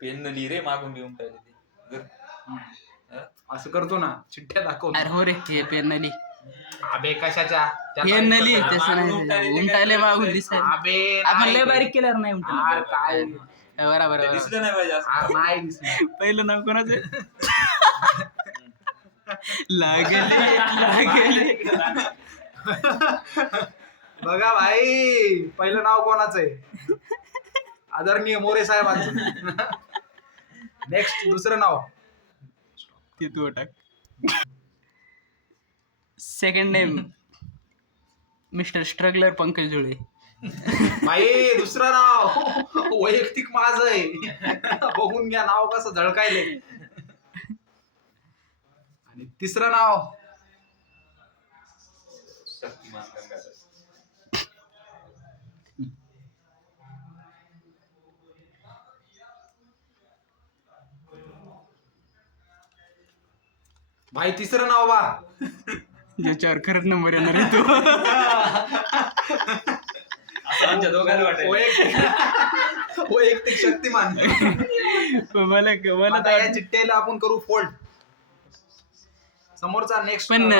Pen न लिहि रे मागून लिहून पाहिजे ते असं करतो ना, चिठ्ठ्या दाखवतो. अरे हो रे हे पेन नली अबे कशाच्या पेन नली करतात. तसं मागून नाही उमटायला उमटायला ते मागून काय दिसाय अबे आपण नाही लय ते. बारीक केल्यावर नाही उमटत. यार काय बरोबर ते बरोबर. दिसलं नाही पाहिजे असं. यार नाही दिसलं. पहिलं नाव कोणाचं लागले बघा भाई, पहिलं नाव कोणाचं आहे? आदरणीय मोरे साहेबांचं. नेक्स्ट दुसरं नाव. ते तू टाक. Second name mister struggler Pankaj जुळे. भाई दुसरं नाव वैयक्तिक माझं आहे. बघून घ्या नाव कसं झळकायले. आणि तिसरं नाव शक्तिमान गंगाधर. भाई तिसरं नाव बा. ज्याच्यावर खरंच नंबर येणार आहे तो. असं आमच्या दोघांना वाटायचं. वैयक्तिक शक्तिमान. मला आता या चिठ्ठीला आपण करू फोल्ड. समोरचा नेक्स्ट. पण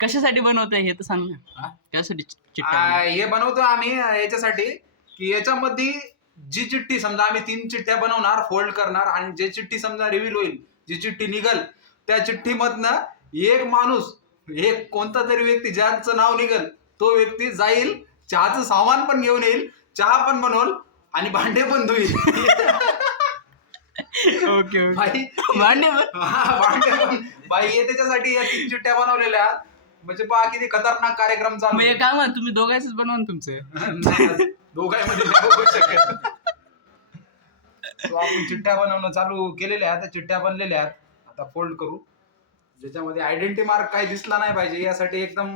कशासाठी बनवतोय हे तर सांग ना. त्यासाठी चिठ्ठ्या हे बनवतो आम्ही याच्यासाठी की याच्यामध्ये जी चिठ्ठी समजा आम्ही 3 चिठ्ठ्या बनवणार, फोल्ड करणार, आणि जे चिठ्ठी समजा रिव्हील होईल, जी चिठ्ठी निघल, त्या चिठ्ठीमधनं एक माणूस, एक कोणता तरी व्यक्ती ज्याचं नाव निघल तो व्यक्ती जाईल, चहाचं सामान पण घेऊन येईल, चहा पण बनवल आणि भांडे पण धुईल. ओके भाई भांडे भांडे पण भाई हे त्याच्यासाठी या 3 चिठ्ठ्या बनवलेल्या आहेत. म्हणजे पहा किती खतरनाक कार्यक्रम चालू मग आहे. हे काम आहे, तुम्ही दोघांच बनवा ना तुमचं. दोघांमध्ये नाही होऊ शकत. So आपण चिठ्ठ्या बनवणं चालू केलेल्या आहेत, चिठ्ठ्या बनलेल्या आहेत. आता फोल्ड करू. ज्याच्यामध्ये आयडेंटिटी मार्क काही दिसला नाही पाहिजे यासाठी एकदम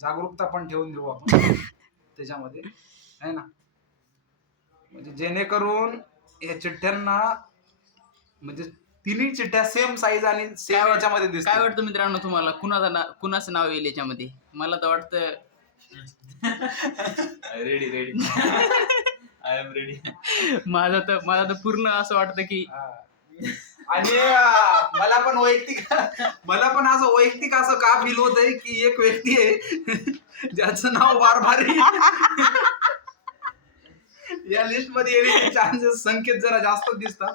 जागरूकता पण ठेवून देऊ आपण त्याच्यामध्ये, आहे ना. म्हणजे जेणेकरून या चिठ्ठ्यांना म्हणजे तिन्ही चिठ्ठ्या सेम साईज आणि सेम याच्यामध्ये दिसतात. काय वाटतं मित्रांनो तुम्हाला, कुणाचं नाव येईल याच्यामध्ये? मला तर वाटतं ready ready. I am ready. मला तर पूर्ण असं वाटतं की आणि मला पण असं वैयक्तिक असं का फील होत आहे की एक व्यक्ती आहे ज्याचं नाव बार या लिस्ट मध्ये येण्याचे चान्सेस, संकेत जरा जास्त दिसतात.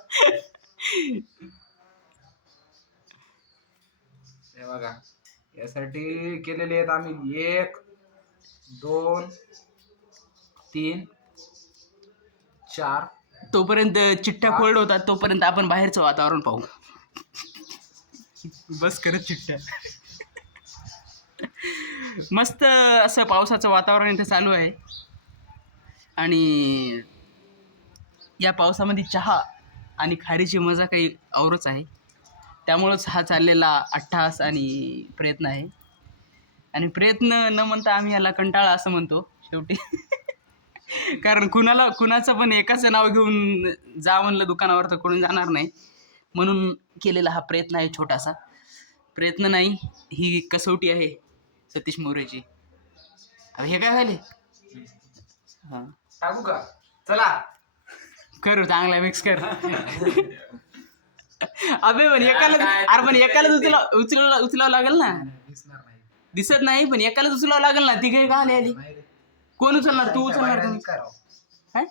हे बघा, यासाठी केलेले आहेत आम्ही 1 2 3 4. तोपर्यंत चिठ्ठ्या फोल्ड होतात, तोपर्यंत आपण बाहेरचं वातावरण पाहू. बस करत चिठ्ठ्या. मस्त असं पावसाचं वातावरण इथे चालू आहे आणि या पावसामध्ये चहा आणि खारीची मजा काही औरच आहे. त्यामुळंच हा चाललेला अट्टहास आणि प्रयत्न आहे. आणि प्रयत्न न म्हणता आम्ही याला कंटाळा असं म्हणतो शेवटी. कारण कुणाचं पण एकाचं नाव घेऊन जा म्हणलं दुकानावर तर कोणी जाणार नाही, म्हणून केलेला हा प्रयत्न आहे. छोटासा प्रयत्न नाही, ही कसोटी आहे सतीश मोरेची. आता हे काय झाले? हां टाकू का? चला करू, चांगला मिक्स कर. अबे पण एकालाच उचलावं लागेल ना. दिसणार नाही. दिसत नाही पण एकालाच उचलावं लागेल ना. तिघे का आली? कोण उचलणार? तू उचलणार का? काय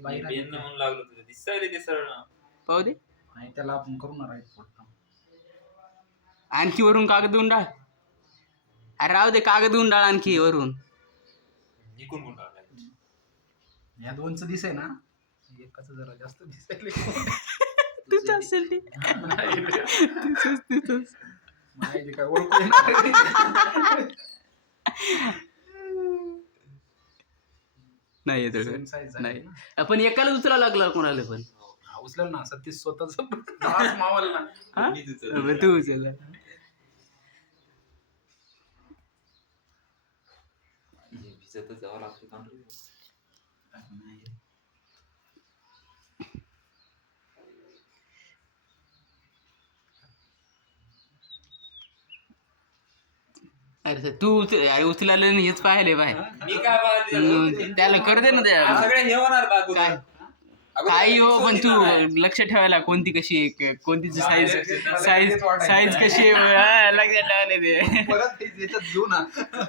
पेन म्हणून लागलो तुझं दिसायला ते सरळ ना. पाहू दे. नाही त्याला आपण करू ना राईट फोल्ड. आणखी वरून कागद गुंडाळ. अरे राहू दे, कागद गुंडाळ आणखी वरून. इकून कोण टाकायचं? या 2चं दिसे ना, एकाचं जरा जास्त दिसायला. तुझं असेल ते. तुझंच. माहिती काय ओळखू येणार नाही येत Same size झाली नाही. ना. आपण एकाला उचलावं लागलं कोणाला पण. उचल ना, सतीश स्वतःच मावल ना. हा? मीच उचललं. बरं, तू उचल. हे भिजतच जावं लागतं का रे? अरे तू उचलायला हेच पाहिले बाय. मी काय बघायला त्याला कर दे ना त्या. सगळे हे होणार का अगोदर? काय? काही हो पण तू नाही. लक्ष ठेवायला कोणती कशी आहे कोणती साईज मला साईज तेच वाटायचं. साईज कशी आहे हा, लक्षात ठेवायला ते परत याच्यात घेऊ ना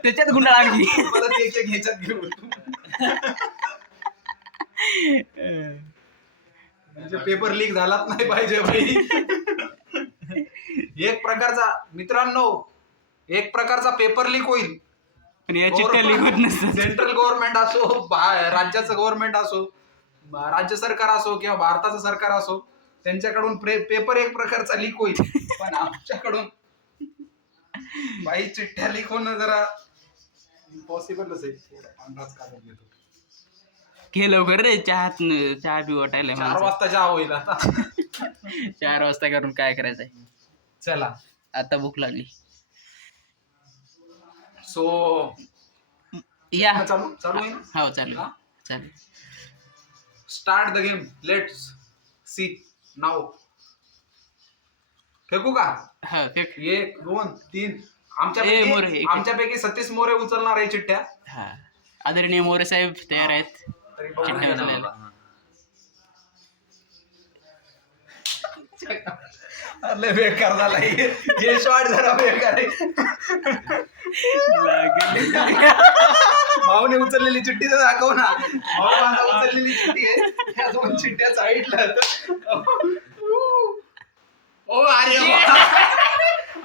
त्याच्यात गुंडाळ आणखी परत एक ह्याच्यात घेऊ म्हणजे पेपर लीक झालाच नाही पाहिजे भाई. एक प्रकारचा मित्रांनो एक प्रकारचा पेपर लीक होईल. पण या चिठ्ठ्या लिखत नसतात. सेंट्रल गव्हर्नमेंट असो राज्याचं गव्हर्नमेंट असो राज्य सरकार असो किंवा भारताचं सरकार असो त्यांच्याकडून पेपर एक प्रकारचा लीक होईल. पण आमच्याकडून बाई चिठ्ठ्या लीक होणं जरा इम्पॉसिबलच आहे. अंदाज काढून घेतो. घे लवकर रे चहा बी वाटायला 4 वाजता चहा होईल आता. 4 वाजता करून काय करायचंय. चला आता भूक लागली. सो या चालू चालू आहे ना. हो चालेल चालेल. Start the game. Let's see नाव. फेकू का? हा फेक. 1 2 3 ए, मोरे, आमच्यापैकी सतीश मोरे उचलणार आहे चिठ्ठ्या. हा आदरणीय मोरे साहेब तयार आहेत तरी बघू चिठ्ठ्या द्या. उचलायला. लय बेकार झाला हे शॉट जरा बेकार आहे. भाऊने उचललेली चिठ्ठी तर दाखव ना. भाऊ माझा उचललेली चिठ्ठी आहे. त्या 2 चिठ्ठ्या साईडला ओ अरे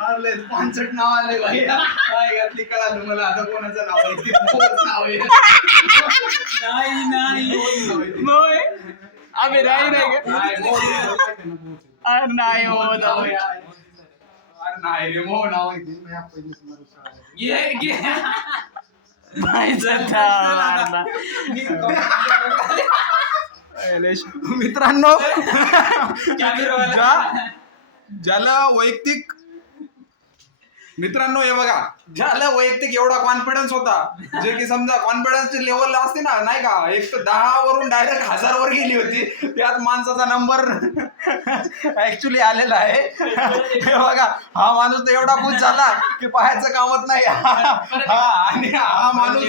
अरे 65 नाव आले भाई. काय घातली कळालं मला आता कोणाचं नाव आहे. मोरचं नाव आहे. मोय आम्ही नाही नाही, का मोर. अरे नाही हो नाव जाऊ. आहे. अरे नाही रे मोह नाव आहे. मी पहिली तुम्हाला नाही जाता. मित्रांनो ज्याला वैयक्तिक मित्रांनो हे बघा ज्याला वैयक्तिक एवढा कॉन्फिडन्स होता जे की समजा कॉन्फिडन्सची लेवल असते ना नाही का एक तर 10 वरून डायरेक्ट 1000 वर गेली होती. त्यात माणसाचा नंबर ऍक्च्युली आलेला आहे. हे बघा हा माणूस तर एवढा खुश झाला की पाहायचं कामच नाही. हा आणि हा माणूस